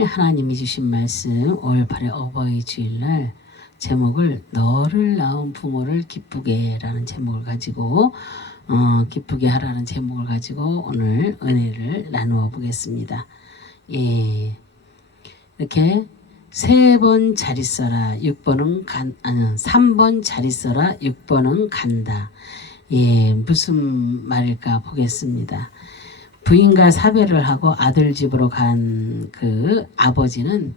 오늘 하나님이 주신 말씀 5월 8일 어버이 주일날 제목을 너를 낳은 부모를 기쁘게 라는 제목을 가지고 기쁘게 하라는 제목을 가지고 오늘 은혜를 나누어 보겠습니다. 예, 이렇게 3번 잘 있어라 6번은 3번 잘 있어라 6번은 간다. 예, 무슨 말일까 보겠습니다. 부인과 사별을 하고 아들 집으로 간 그 아버지는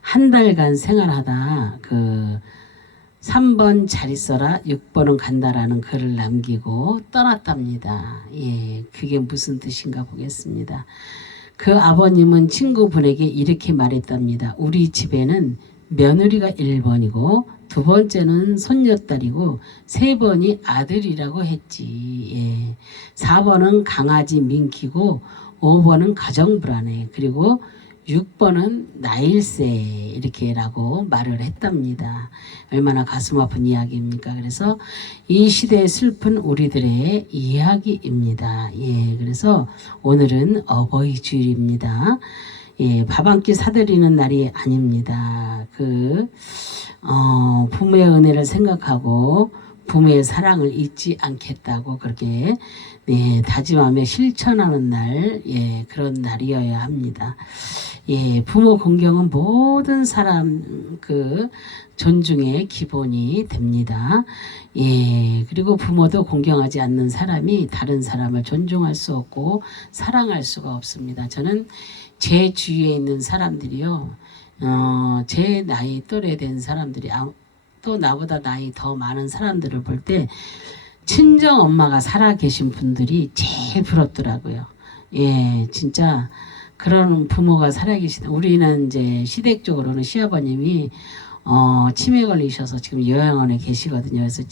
한 달간 생활하다 그 3번 잘 있어라 6번은 간다라는 글을 남기고 떠났답니다. 예, 그게 무슨 뜻인가 보겠습니다. 그 아버님은 친구분에게 이렇게 말했답니다. 우리 집에는 며느리가 1번이고 두 번째는 손녀딸이고 세 번이 아들이라고 했지. 예. 4번은 강아지 민키고 5번은 가정불안해. 그리고 6번은 나일세 이렇게라고 말을 했답니다. 얼마나 가슴 아픈 이야기입니까? 그래서 이 시대에 슬픈 우리들의 이야기입니다. 예, 그래서 오늘은 어버이 주일입니다. 예, 밥 한 끼 사드리는 날이 아닙니다. 부모의 은혜를 생각하고 부모의 사랑을 잊지 않겠다고 그렇게 다짐하며 실천하는 날, 예, 그런 날이어야 합니다. 예, 부모 공경은 모든 사람 존중의 기본이 됩니다. 예, 그리고 부모도 공경하지 않는 사람이 다른 사람을 존중할 수 없고 사랑할 수가 없습니다. 저는 제 주위에 있는 사람들이요, 제 나이 또래 된 사람들이 또 나보다 나이 더 많은 사람들을 볼 때 친정 엄마가 살아 계신 분들이 제일 부럽더라고요. 예, 진짜 그런 부모가 살아 계시다. 우리는 이제 시댁적으로는 시아버님이 치매 걸리셔서 지금 요양원에 계시거든요. 그래서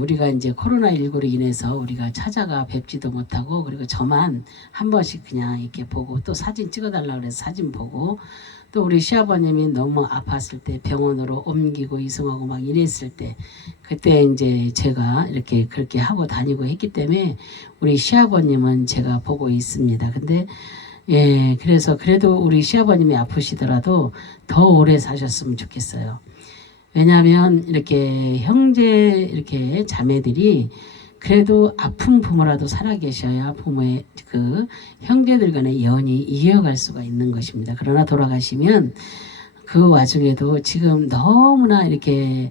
우리가 이제 코로나19로 인해서 우리가 찾아가 뵙지도 못하고, 그리고 저만 한 번씩 그냥 이렇게 보고 또 사진 찍어달라고 그래서 사진 보고, 또 우리 시아버님이 너무 아팠을 때 병원으로 옮기고 이송하고 막 이랬을 때 그때 이제 제가 이렇게 그렇게 하고 다니고 했기 때문에 우리 시아버님은 제가 보고 있습니다. 근데 예, 그래서 그래도 우리 시아버님이 아프시더라도 더 오래 사셨으면 좋겠어요. 왜냐하면 이렇게 이렇게 자매들이 그래도 아픈 부모라도 살아계셔야 부모의 형제들 간의 연이 이어갈 수가 있는 것입니다. 그러나 돌아가시면 그 와중에도 지금 너무나 이렇게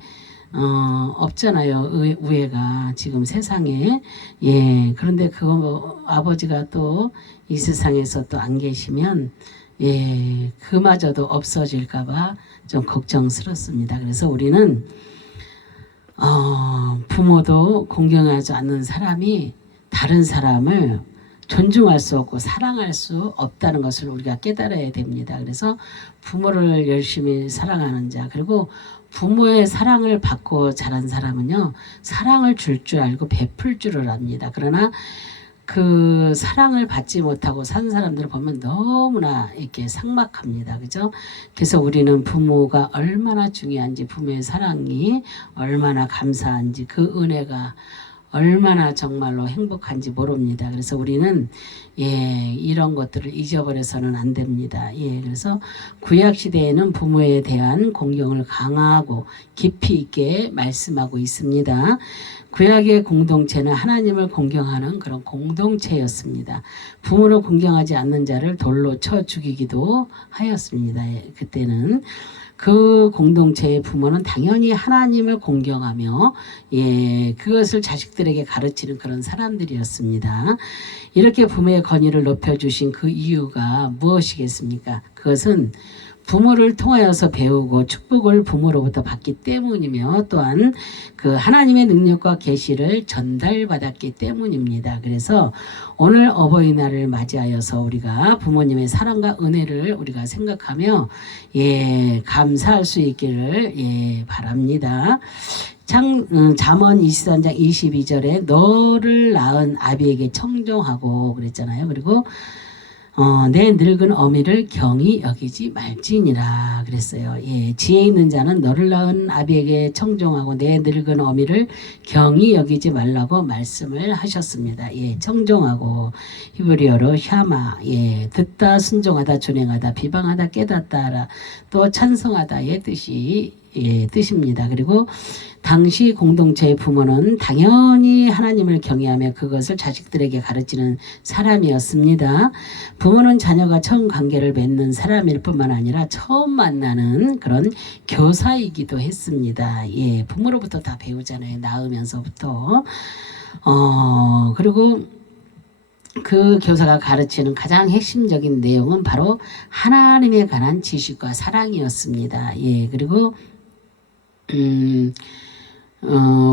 없잖아요. 우애가 지금 세상에. 예, 그런데 아버지가 또 이 세상에서 또 안 계시면 예, 그마저도 없어질까봐 좀 걱정스럽습니다. 그래서 우리는 부모도 공경하지 않는 사람이 다른 사람을 존중할 수 없고 사랑할 수 없다는 것을 우리가 깨달아야 됩니다. 그래서 부모를 열심히 사랑하는 자, 그리고 부모의 사랑을 받고 자란 사람은요, 사랑을 줄 줄 알고 베풀 줄을 압니다. 그러나 그 사랑을 받지 못하고 산 사람들을 보면 너무나 이렇게 삭막합니다. 그죠? 그래서 우리는 부모가 얼마나 중요한지, 부모의 사랑이 얼마나 감사한지, 그 은혜가 얼마나 정말로 행복한지 모릅니다. 그래서 우리는 예, 이런 것들을 잊어버려서는 안 됩니다. 예, 그래서 구약 시대에는 부모에 대한 공경을 강하고 깊이 있게 말씀하고 있습니다. 구약의 공동체는 하나님을 공경하는 그런 공동체였습니다. 부모를 공경하지 않는 자를 돌로 쳐 죽이기도 하였습니다. 예, 그때는 그 공동체의 부모는 당연히 하나님을 공경하며 예, 그것을 자식들에게 가르치는 그런 사람들이었습니다. 이렇게 부모의 권위를 높여주신 그 이유가 무엇이겠습니까? 그것은 부모를 통하여서 배우고 축복을 부모로부터 받기 때문이며 또한 그 하나님의 능력과 계시를 전달받았기 때문입니다. 그래서 오늘 어버이날을 맞이하여서 우리가 부모님의 사랑과 은혜를 우리가 생각하며 예, 감사할 수 있기를 예, 바랍니다. 잠언 23장 22절에 너를 낳은 아비에게 청종하고 그랬잖아요. 그리고 내 늙은 어미를 경히 여기지 말지니라 그랬어요. 예, 지혜 있는 자는 너를 낳은 아비에게 청종하고 내 늙은 어미를 경히 여기지 말라고 말씀을 하셨습니다. 예, 청종하고 히브리어로 샤마, 예, 듣다 순종하다 준행하다 비방하다 깨닫다라 또 찬성하다의 뜻입니다. 그리고 당시 공동체의 부모는 당연히 하나님을 경외하며 그것을 자식들에게 가르치는 사람이었습니다. 부모는 자녀가 처음 관계를 맺는 사람일 뿐만 아니라 처음 만나는 그런 교사이기도 했습니다. 예, 부모로부터 다 배우잖아요. 낳으면서부터. 그리고 그 교사가 가르치는 가장 핵심적인 내용은 바로 하나님에 관한 지식과 사랑이었습니다. 예, 그리고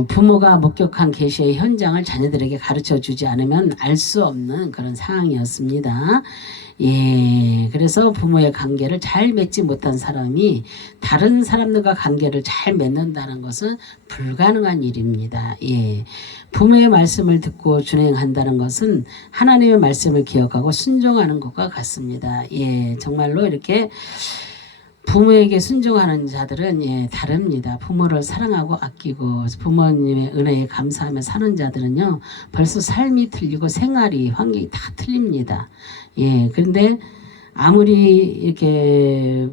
부모가 목격한 계시의 현장을 자녀들에게 가르쳐 주지 않으면 알 수 없는 그런 상황이었습니다. 예, 그래서 부모의 관계를 잘 맺지 못한 사람이 다른 사람들과 관계를 잘 맺는다는 것은 불가능한 일입니다. 예, 부모의 말씀을 듣고 준행한다는 것은 하나님의 말씀을 기억하고 순종하는 것과 같습니다. 예, 정말로 이렇게 부모에게 순종하는 자들은 예, 다릅니다. 부모를 사랑하고 아끼고 부모님의 은혜에 감사하며 사는 자들은요 벌써 삶이 틀리고 생활이 환경이 다 틀립니다. 예, 그런데 아무리 이렇게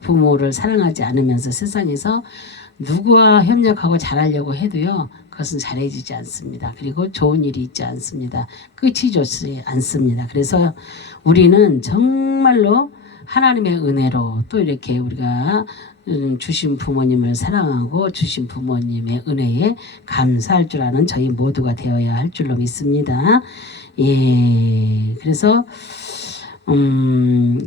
부모를 사랑하지 않으면서 세상에서 누구와 협력하고 잘하려고 해도요 그것은 잘해지지 않습니다. 그리고 좋은 일이 있지 않습니다. 끝이 좋지 않습니다. 그래서 우리는 정말로 하나님의 은혜로 또 이렇게 우리가 주신 부모님을 사랑하고 주신 부모님의 은혜에 감사할 줄 아는 저희 모두가 되어야 할 줄로 믿습니다. 예, 그래서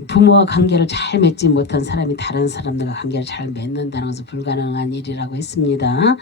부모와 관계를 잘 맺지 못한 사람이 다른 사람들과 관계를 잘 맺는다는 것은 불가능한 일이라고 했습니다.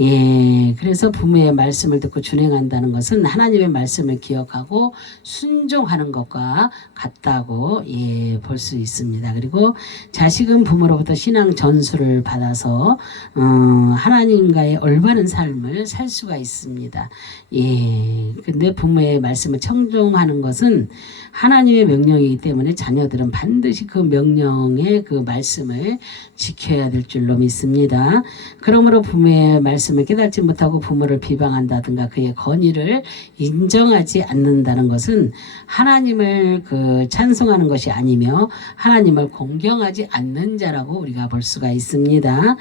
예, 그래서 부모의 말씀을 듣고 준행한다는 것은 하나님의 말씀을 기억하고 순종하는 것과 같다고 예, 볼 수 있습니다. 그리고 자식은 부모로부터 신앙 전수를 받아서 하나님과의 올바른 삶을 살 수가 있습니다. 예, 근데 부모의 말씀을 청종하는 것은 하나님의 명령이기 때문에 자녀들은 반드시 그 명령의 그 말씀을 지켜야 될 줄로 믿습니다. 그러므로 부모의 말씀을 깨닫지 못하고 부모를 비방한다든가 그의 건의를 인정하지 않는다는 것은 하나님을 찬송하는 것이 아니며 하나님을 공경하지 않는 자라고 우리가 볼 수가 있습니다.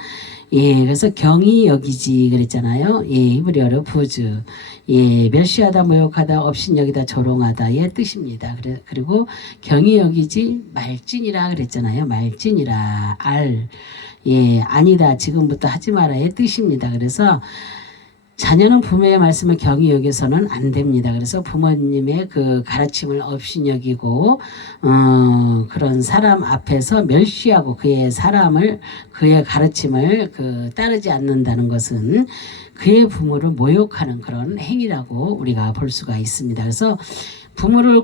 예, 그래서 경히 여기지 그랬잖아요. 예, 히브리어로 부즈. 예, 멸시하다, 모욕하다, 업신여기다, 조롱하다의 뜻입니다. 그리고 경히 여기지 말지니라 그랬잖아요. 말지니라, 예, 아니다, 지금부터 하지 마라의 뜻입니다. 그래서 자녀는 부모의 말씀을 경히 여기서는 안 됩니다. 그래서 부모님의 그 가르침을 업신여기고 그런 사람 앞에서 멸시하고 그의 가르침을 따르지 않는다는 것은 그의 부모를 모욕하는 그런 행위라고 우리가 볼 수가 있습니다. 그래서 부모를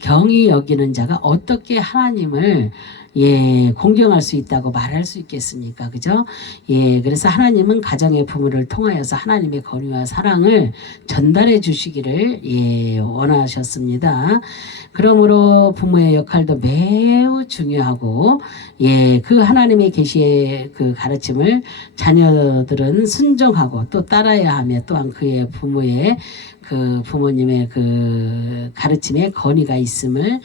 경히 여기는 자가 어떻게 하나님을 예, 공경할 수 있다고 말할 수 있겠습니까? 그죠? 예, 그래서 하나님은 가정의 부모를 통하여서 하나님의 권위와 사랑을 전달해 주시기를 예, 원하셨습니다. 그러므로 부모의 역할도 매우 중요하고 예, 그 하나님의 계시의 그 가르침을 자녀들은 순종하고 또 따라야 하며 또한 그의 부모님의 그 가르침에 권위가 있음을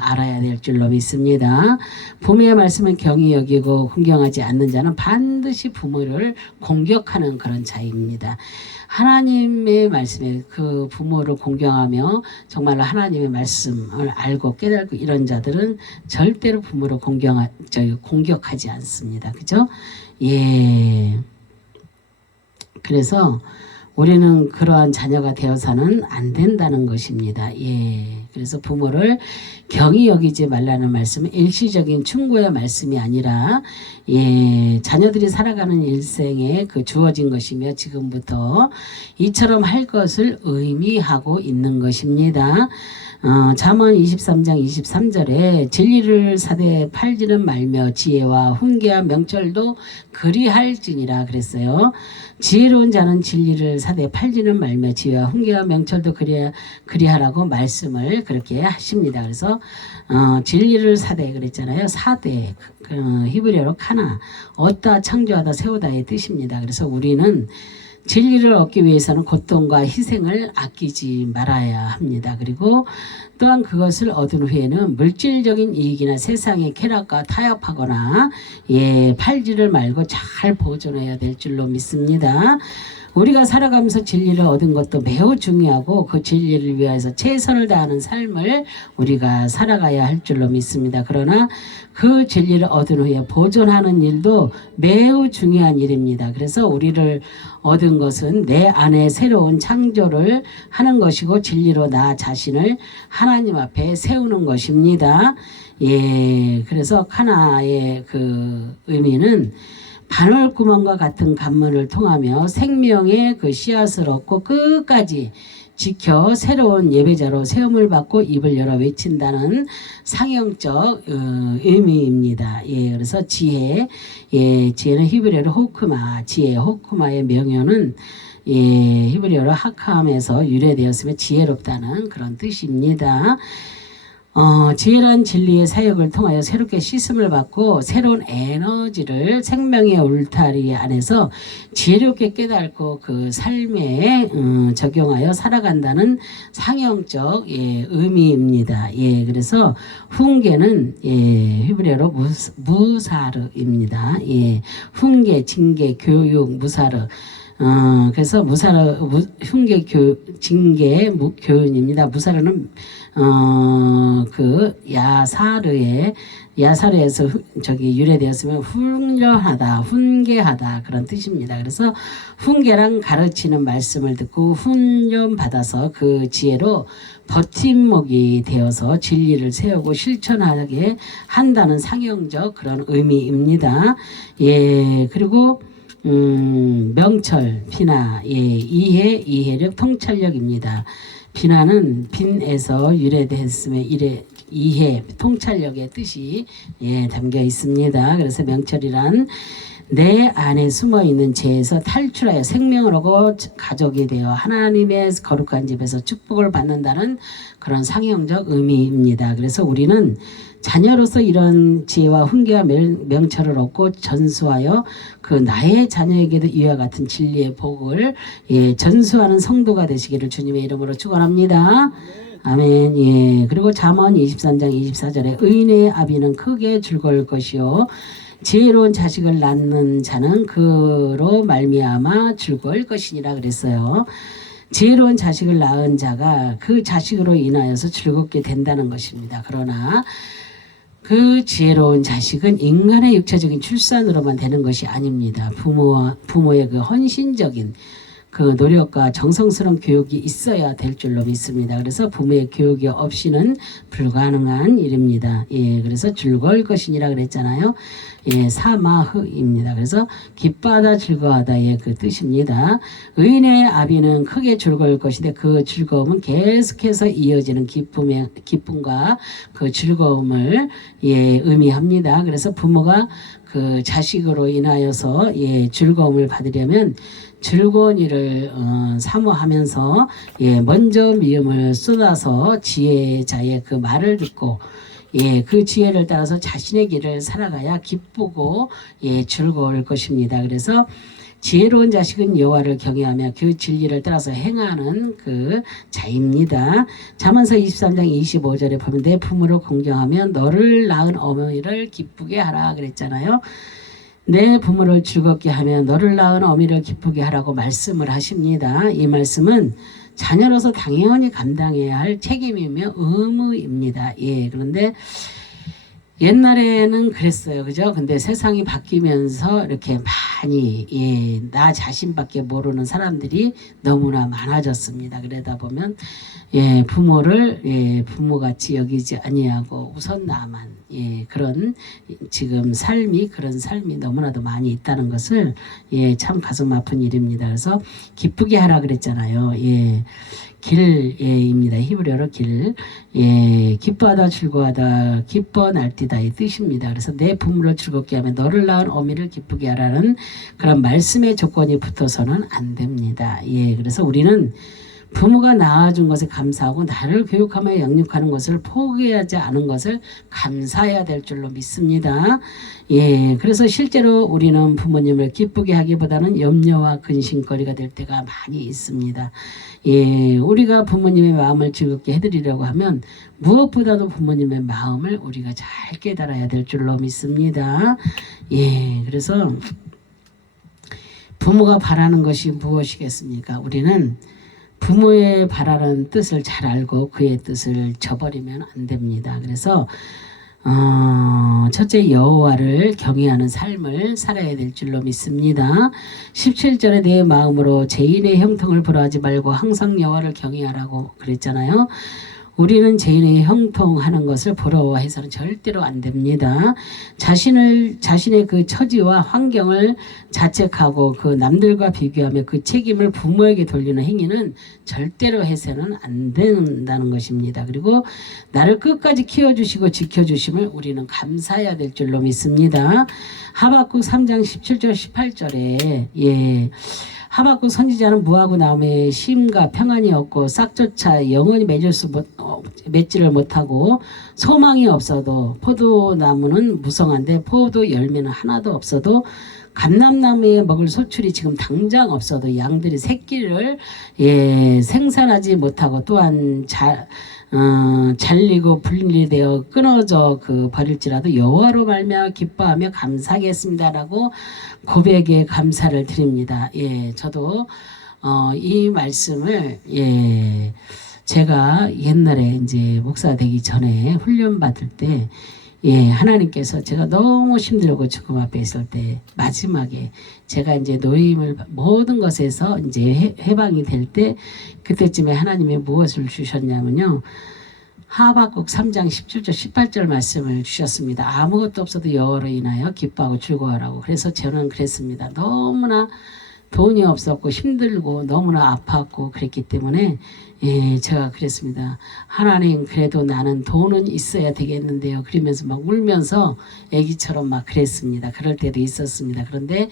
알아야 될 줄로 믿습니다. 부모의 말씀을 경히 여기고 공경하지 않는 자는 반드시 부모를 공격하는 그런 자입니다. 하나님의 말씀에 그 부모를 공경하며 정말로 하나님의 말씀을 알고 깨닫고 이런 자들은 절대로 부모를 공격하지 않습니다. 그죠? 예. 그래서 우리는 그러한 자녀가 되어서는 안 된다는 것입니다. 예. 그래서 부모를 경히 여기지 말라는 말씀은 일시적인 충고의 말씀이 아니라 예, 자녀들이 살아가는 일생에 주어진 것이며 지금부터 이처럼 할 것을 의미하고 있는 것입니다. 잠언 23장 23절에 진리를 사되 팔지는 말며 지혜와 훈계와 명철도 그리할지니라 그랬어요. 지혜로운 자는 진리를 사되 팔지는 말며 지혜와 훈계와 명철도 그리하라고 말씀을 그렇게 하십니다. 그래서 진리를 사되 그랬잖아요. 사되 히브리어로 카나 얻다 창조하다 세우다의 뜻입니다. 그래서 우리는 진리를 얻기 위해서는 고통과 희생을 아끼지 말아야 합니다. 그리고 또한 그것을 얻은 후에는 물질적인 이익이나 세상의 쾌락과 타협하거나 팔지를 말고 잘 보존해야 될 줄로 믿습니다. 우리가 살아가면서 진리를 얻은 것도 매우 중요하고 그 진리를 위해서 최선을 다하는 삶을 우리가 살아가야 할 줄로 믿습니다. 그러나 그 진리를 얻은 후에 보존하는 일도 매우 중요한 일입니다. 그래서 우리를 얻은 것은 내 안에 새로운 창조를 하는 것이고 진리로 나 자신을 하나님 앞에 세우는 것입니다. 그래서 카나의 그 의미는 바늘구멍과 같은 관문을 통하며 생명의 그 씨앗을 얻고 끝까지 지켜 새로운 예배자로 세움을 받고 입을 열어 외친다는 상형적 의미입니다. 그래서 지혜는 히브리어로 호크마, 지혜 호크마의 명효는 히브리어로 하캄에서 유래되었으며 지혜롭다는 그런 뜻입니다. 지혜란 진리의 사역을 통하여 새롭게 씻음을 받고 새로운 에너지를 생명의 울타리 안에서 지혜롭게 깨닫고 그 삶에 적용하여 살아간다는 상형적 의미입니다. 그래서 훈계는 히브리어로 무사르입니다. 훈계, 징계, 교육, 무사르. 그래서 훈계, 징계, 교훈입니다. 무사르는 그 야사르에서 유래되었으면 훈련하다, 훈계하다 그런 뜻입니다. 그래서 훈계랑 가르치는 말씀을 듣고 훈련 받아서 그 지혜로 버팀목이 되어서 진리를 세우고 실천하게 한다는 상형적 그런 의미입니다. 그리고 명철, 비나, 이해력, 통찰력입니다. 비나는 빈에서 유래됐으며 이해, 통찰력의 뜻이 담겨 있습니다. 그래서 명철이란 내 안에 숨어있는 죄에서 탈출하여 생명을 얻고 가족이 되어 하나님의 거룩한 집에서 축복을 받는다는 그런 상형적 의미입니다. 그래서 우리는 자녀로서 이런 지혜와 훈계와 명철을 얻고 전수하여 그 나의 자녀에게도 이와 같은 진리의 복을 전수하는 성도가 되시기를 주님의 이름으로 축원합니다. 아멘. 그리고 잠언 23장 24절에 의인의 아비는 크게 즐거울 것이요 지혜로운 자식을 낳는 자는 그로 말미암아 즐거울 것이니라 그랬어요. 지혜로운 자식을 낳은 자가 그 자식으로 인하여서 즐겁게 된다는 것입니다. 그러나 그 지혜로운 자식은 인간의 육체적인 출산으로만 되는 것이 아닙니다. 부모의 그 헌신적인 그 노력과 정성스러운 교육이 있어야 될 줄로 믿습니다. 그래서 부모의 교육이 없이는 불가능한 일입니다. 그래서 즐거울 것이니라 그랬잖아요. 사마흐입니다. 그래서 기뻐하다 즐거워하다의 그 뜻입니다. 의인의 아비는 크게 즐거울 것인데 그 즐거움은 계속해서 이어지는 기쁨과 그 즐거움을 의미합니다. 그래서 부모가 그 자식으로 인하여서 즐거움을 받으려면 즐거운 일을 사모하면서 먼저 미움을 쏟아서 지혜자의 그 말을 듣고 그 지혜를 따라서 자신의 길을 살아가야 기쁘고 즐거울 것입니다. 그래서 지혜로운 자식은 여호와를 경외하며 그 진리를 따라서 행하는 그 자입니다. 잠언서 23장 25절에 보면 내 부모를 공경하며 너를 낳은 어머니를 기쁘게 하라 그랬잖아요. 내 부모를 즐겁게 하며 너를 낳은 어미를 기쁘게 하라고 말씀을 하십니다. 이 말씀은 자녀로서 당연히 감당해야 할 책임이며 의무입니다. 그런데 옛날에는 그랬어요. 그죠? 근데 세상이 바뀌면서 이렇게 많이, 나 자신밖에 모르는 사람들이 너무나 많아졌습니다. 그러다 보면, 부모를, 부모같이 여기지 아니하고 우선 나만, 그런 지금 그런 삶이 너무나도 많이 있다는 것을, 참 가슴 아픈 일입니다. 그래서 기쁘게 하라 그랬잖아요. 길입니다. 히브리어로 길. 기뻐하다 즐거워하다 기뻐 날뛰다 이 뜻입니다. 그래서 내 부모를 즐겁게 하며 너를 낳은 어미를 기쁘게 하라는 그런 말씀의 조건이 붙어서는 안 됩니다. 그래서 우리는 부모가 낳아준 것에 감사하고 나를 교육하며 양육하는 것을 포기하지 않은 것을 감사해야 될 줄로 믿습니다. 그래서 실제로 우리는 부모님을 기쁘게 하기보다는 염려와 근심거리가 될 때가 많이 있습니다. 우리가 부모님의 마음을 즐겁게 해드리려고 하면 무엇보다도 부모님의 마음을 우리가 잘 깨달아야 될 줄로 믿습니다. 그래서 부모가 바라는 것이 무엇이겠습니까? 우리는 부모의 바라는 뜻을 잘 알고 그의 뜻을 저버리면 안 됩니다. 그래서 첫째 여호와를 경외하는 삶을 살아야 될 줄로 믿습니다. 17절에 내 마음으로 죄인의 형통을 부러워하지 말고 항상 여호와를 경외하라고 그랬잖아요. 우리는 죄인의 형통하는 것을 부러워해서는 절대로 안 됩니다. 자신의 그 처지와 환경을 자책하고 그 남들과 비교하며 그 책임을 부모에게 돌리는 행위는 절대로 해서는 안 된다는 것입니다. 그리고 나를 끝까지 키워주시고 지켜주심을 우리는 감사해야 될 줄로 믿습니다. 하박국 3장 17절 18절에 하박국 선지자는 무화과 나무에 쉼과 평안이 없고 싹조차 영원히 맺지를 못하고 소망이 없어도 포도나무는 무성한데 포도 열매는 하나도 없어도 감람나무에 먹을 소출이 지금 당장 없어도 양들이 새끼를 생산하지 못하고 또한 잘리고 분리되어 끊어져 버릴지라도 여호와로 말미암아 기뻐하며 감사하겠습니다라고 고백에 감사를 드립니다. 저도 이 말씀을 제가 옛날에 이제 목사 되기 전에 훈련 받을 때 하나님께서 제가 너무 힘들고 죽음 앞에 있을 때 마지막에 제가 이제 노임을 모든 것에서 이제 해방이 될 때 그때쯤에 하나님이 무엇을 주셨냐면요. 하박국 3장 17절 18절 말씀을 주셨습니다. 아무것도 없어도 여호와로 인하여 기뻐하고 즐거워하라고. 그래서 저는 그랬습니다. 너무나 돈이 없었고 힘들고 너무나 아팠고 그랬기 때문에 제가 그랬습니다. 하나님 그래도 나는 돈은 있어야 되겠는데요. 그러면서 막 울면서 애기처럼 막 그랬습니다. 그럴 때도 있었습니다. 그런데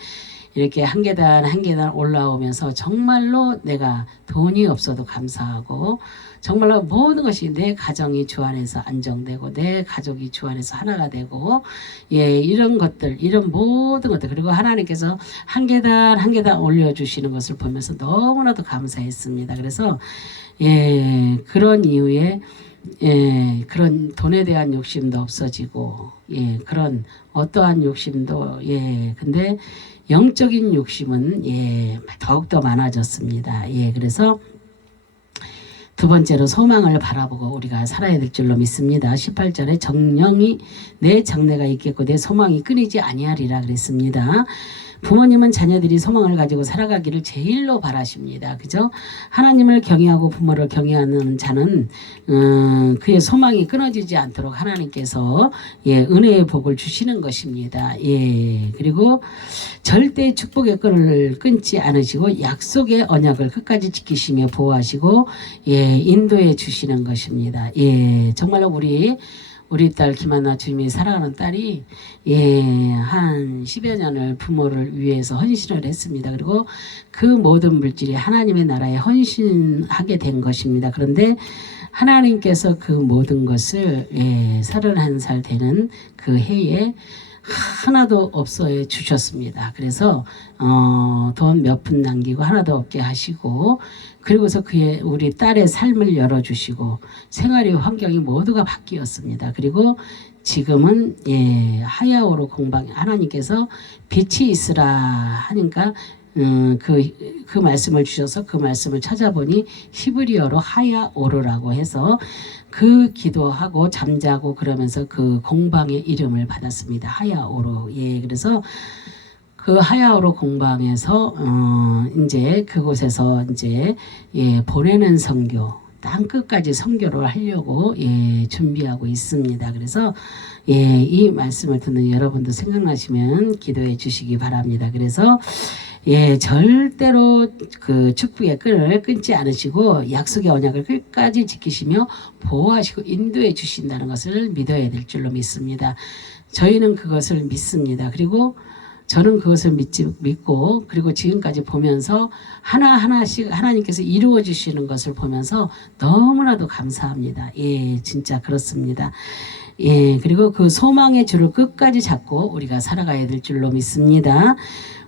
이렇게 한 계단 한 계단 올라오면서 정말로 내가 돈이 없어도 감사하고 정말로 모든 것이 내 가정이 주 안에서 안정되고 내 가족이 주 안에서 하나가 되고 이런 것들 이런 모든 것들 그리고 하나님께서 한 계단 한 계단 올려주시는 것을 보면서 너무나도 감사했습니다. 그래서 그런 이후에 그런 돈에 대한 욕심도 없어지고 그런 어떠한 욕심도 근데 영적인 욕심은 더욱더 많아졌습니다. 그래서 두 번째로 소망을 바라보고 우리가 살아야 될 줄로 믿습니다. 18절에 정령이 내 장래가 있겠고 내 소망이 끊이지 아니하리라 그랬습니다. 부모님은 자녀들이 소망을 가지고 살아가기를 제일로 바라십니다. 그죠? 하나님을 경외하고 부모를 경외하는 자는 그의 소망이 끊어지지 않도록 하나님께서 은혜의 복을 주시는 것입니다. 그리고 절대 축복의 끈을 끊지 않으시고 약속의 언약을 끝까지 지키시며 보호하시고 인도해 주시는 것입니다. 정말로 우리 딸 김하나 주님이 사랑하는 딸이 한 10여 년을 부모를 위해서 헌신을 했습니다. 그리고 그 모든 물질이 하나님의 나라에 헌신하게 된 것입니다. 그런데 하나님께서 그 모든 것을 31살 되는 그 해에 하나도 없어 주셨습니다. 그래서 돈 몇 푼 남기고 하나도 없게 하시고 그리고서 우리 딸의 삶을 열어주시고 생활의 환경이 모두가 바뀌었습니다. 그리고 지금은 하야오로 공방 하나님께서 빛이 있으라 하니까 그 말씀을 주셔서 그 말씀을 찾아보니 히브리어로 하야오르라고 해서 그 기도하고 잠자고 그러면서 그 공방의 이름을 받았습니다. 하야오르. 예, 그래서 그 하야오르 공방에서 이제 그곳에서 이제 예, 보내는 선교, 땅 끝까지 선교를 하려고 예, 준비하고 있습니다. 그래서 예, 이 말씀을 듣는 여러분도 생각나시면 기도해 주시기 바랍니다. 그래서 예, 절대로 그 축복의 끈을 끊지 않으시고 약속의 언약을 끝까지 지키시며 보호하시고 인도해 주신다는 것을 믿어야 될 줄로 믿습니다. 저희는 그것을 믿습니다. 그리고 저는 그것을 믿고 그리고 지금까지 보면서 하나하나씩 하나님께서 이루어 주시는 것을 보면서 너무나도 감사합니다. 예, 진짜 그렇습니다. 예, 그리고 그 소망의 줄을 끝까지 잡고 우리가 살아가야 될 줄로 믿습니다.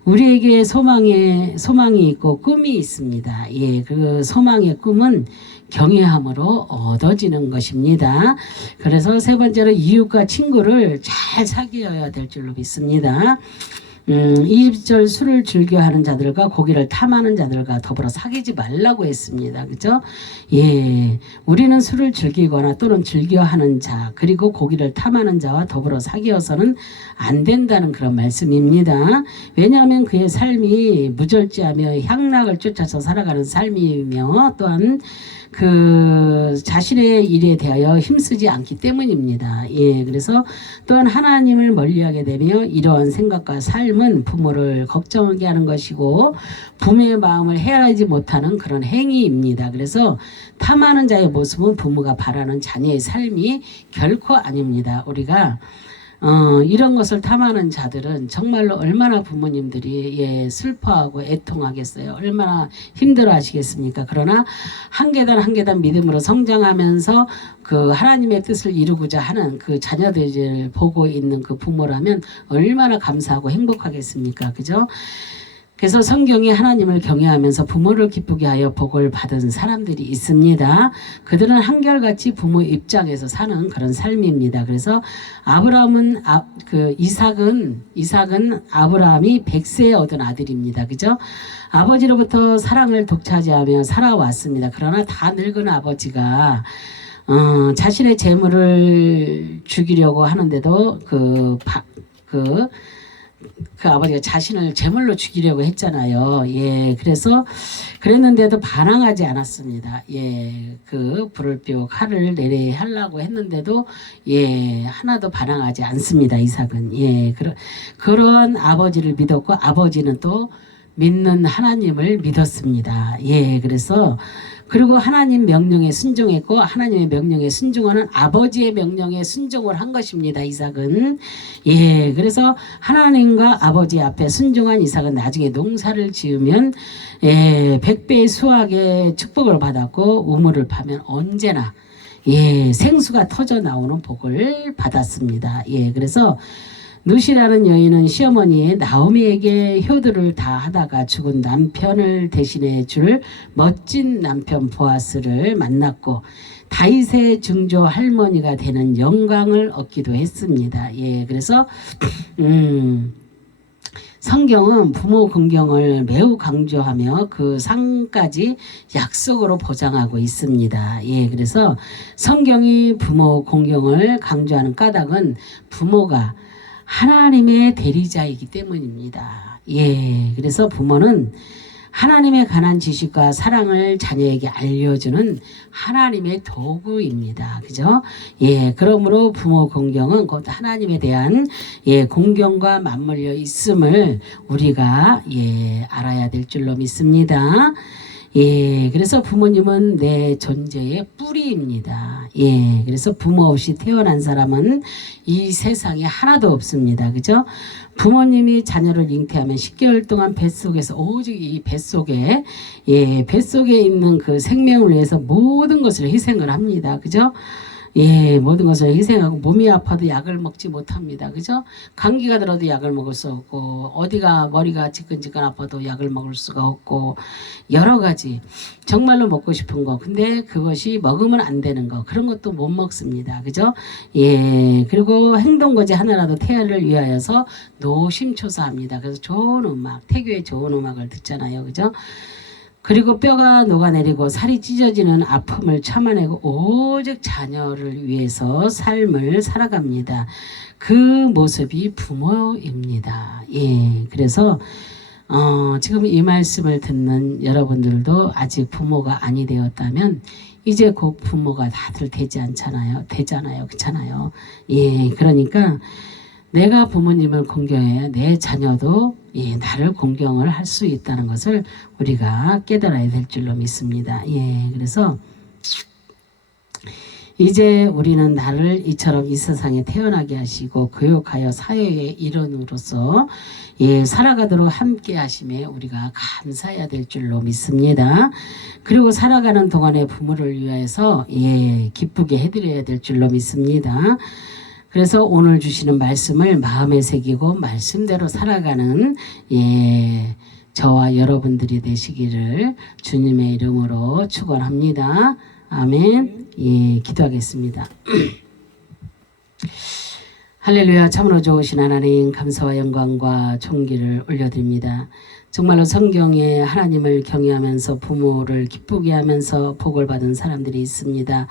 우리에게 소망이 있고 꿈이 있습니다. 예, 그 소망의 꿈은 경외함으로 얻어지는 것입니다. 그래서 세 번째로 이웃과 친구를 잘 사귀어야 될 줄로 믿습니다. 20절 술을 즐겨하는 자들과 고기를 탐하는 자들과 더불어 사귀지 말라고 했습니다. 그죠? 예, 우리는 술을 즐기거나 또는 즐겨하는 자 그리고 고기를 탐하는 자와 더불어 사귀어서는 안 된다는 그런 말씀입니다. 왜냐하면 그의 삶이 무절제하며 향락을 쫓아서 살아가는 삶이며 또한 그 자신의 일에 대하여 힘쓰지 않기 때문입니다. 예, 그래서 또한 하나님을 멀리하게 되며 이러한 생각과 삶은 부모를 걱정하게 하는 것이고 부모의 마음을 헤아리지 못하는 그런 행위입니다. 그래서 탐하는 자의 모습은 부모가 바라는 자녀의 삶이 결코 아닙니다. 우리가 이런 것을 탐하는 자들은 정말로 얼마나 부모님들이 예, 슬퍼하고 애통하겠어요. 얼마나 힘들어 하시겠습니까? 그러나 한 계단 한 계단 믿음으로 성장하면서 그 하나님의 뜻을 이루고자 하는 그 자녀들을 보고 있는 그 부모라면 얼마나 감사하고 행복하겠습니까? 그죠? 그래서 성경에 하나님을 경외하면서 부모를 기쁘게 하여 복을 받은 사람들이 있습니다. 그들은 한결같이 부모 입장에서 사는 그런 삶입니다. 그래서 이삭은 아브라함이 100세에 얻은 아들입니다. 그죠? 아버지로부터 사랑을 독차지하며 살아왔습니다. 그러나 다 늙은 아버지가 자신의 재물을 죽이려고 하는데도 그 아버지가 자신을 제물로 죽이려고 했잖아요. 예, 그래서 그랬는데도 반항하지 않았습니다. 예, 그 불을 칼을 내려 하려고 했는데도 예, 하나도 반항하지 않습니다. 이삭은 예, 그런 아버지를 믿었고 아버지는 또 믿는 하나님을 믿었습니다. 예, 그리고 하나님 명령에 순종했고 하나님의 명령에 순종하는 아버지의 명령에 순종을 한 것입니다. 이삭은 예, 그래서 하나님과 아버지 앞에 순종한 이삭은 나중에 농사를 지으면 예, 100배의 수확의 축복을 받았고 우물을 파면 언제나 예, 생수가 터져 나오는 복을 받았습니다. 예, 그래서 누시라는 여인은 시어머니의 나오미에게 효도를 다 하다가 죽은 남편을 대신해 줄 멋진 남편 보아스를 만났고 다윗의 증조 할머니가 되는 영광을 얻기도 했습니다. 예, 그래서 성경은 부모 긍정을 매우 강조하며 그 상까지 약속으로 보장하고 있습니다. 예, 그래서 성경이 부모 긍정을 강조하는 까닭은 부모가 하나님의 대리자이기 때문입니다. 예, 그래서 부모는 하나님에 관한 지식과 사랑을 자녀에게 알려주는 하나님의 도구입니다. 그죠? 예, 그러므로 부모 공경은 곧 하나님에 대한 예, 공경과 맞물려 있음을 우리가 예, 알아야 될 줄로 믿습니다. 예, 그래서 부모님은 내 존재의 뿌리입니다. 예, 그래서 부모 없이 태어난 사람은 이 세상에 하나도 없습니다. 그죠? 부모님이 자녀를 잉태하면 10개월 동안 뱃속에서 오직 이 뱃속에 있는 그 생명을 위해서 모든 것을 희생을 합니다. 그죠? 예, 모든 것을 희생하고 몸이 아파도 약을 먹지 못합니다. 그죠? 감기가 들어도 약을 먹을 수 없고 어디가 머리가 지끈지끈 아파도 약을 먹을 수가 없고 여러 가지 정말로 먹고 싶은 거 근데 그것이 먹으면 안 되는 거 그런 것도 못 먹습니다. 그죠? 예, 그리고 행동거지 하나라도 태아를 위하여서 노심초사합니다. 그래서 좋은 음악, 태교의 좋은 음악을 듣잖아요. 그죠? 그리고 뼈가 녹아내리고 살이 찢어지는 아픔을 참아내고 오직 자녀를 위해서 삶을 살아갑니다. 그 모습이 부모입니다. 예, 그래서 지금 이 말씀을 듣는 여러분들도 아직 부모가 아니 되었다면 이제 곧 부모가 다들 되지 않잖아요. 되잖아요. 그렇잖아요. 예, 그러니까 내가 부모님을 공경해야 내 자녀도 예, 나를 공경을 할 수 있다는 것을 우리가 깨달아야 될 줄로 믿습니다. 예, 그래서 이제 우리는 나를 이처럼 이 세상에 태어나게 하시고 교육하여 사회의 일원으로서 예, 살아가도록 함께 하심에 우리가 감사해야 될 줄로 믿습니다. 그리고 살아가는 동안에 부모를 위해서 예, 기쁘게 해드려야 될 줄로 믿습니다. 그래서 오늘 주시는 말씀을 마음에 새기고 말씀대로 살아가는 예, 저와 여러분들이 되시기를 주님의 이름으로 축원합니다. 아멘. 예, 기도하겠습니다. 할렐루야. 참으로 좋으신 하나님 감사와 영광과 존귀를 올려드립니다. 정말로 성경에 하나님을 경외하면서 부모를 기쁘게 하면서 복을 받은 사람들이 있습니다.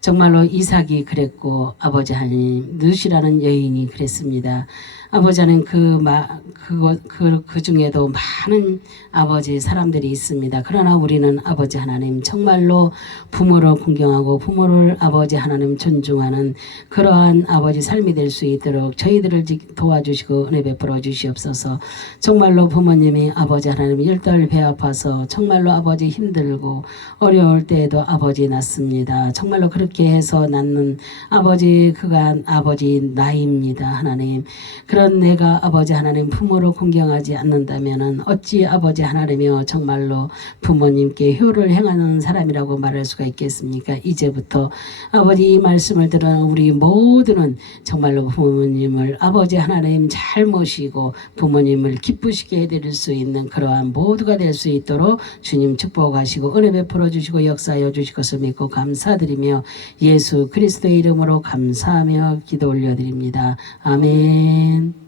정말로 이삭이 그랬고 아버지 하나님 룻이라는 여인이 그랬습니다. 아버지 하나님 그 중에도 많은 아버지 사람들이 있습니다. 그러나 우리는 아버지 하나님 정말로 부모를 공경하고 부모를 아버지 하나님 존중하는 그러한 아버지 삶이 될 수 있도록 저희들을 도와주시고 은혜 베풀어 주시옵소서. 정말로 부모님이 아버지 하나님 일덜 배 아파서 정말로 아버지 힘들고 어려울 때에도 아버지 낳습니다. 정말로 그렇게 해서 낳는 아버지 그가 아버지 나이입니다. 하나님 그런 내가 아버지 하나님 부모를 공경하지 않는다면 어찌 아버지 하나님이여 정말로 부모님께 효를 행하는 사람이라고 말할 수가 있겠습니까? 이제부터 아버지 이 말씀을 들은 우리 모두는 정말로 부모님을 아버지 하나님 잘 모시고 부모님을 기쁘시게 해드릴 수 있는 그러한 모두가 될 수 있도록 주님 축복하시고 은혜 베풀어 주시고 역사하여 주실 것을 믿고 감사드리며 예수 그리스도의 이름으로 감사하며 기도 올려드립니다. 아멘.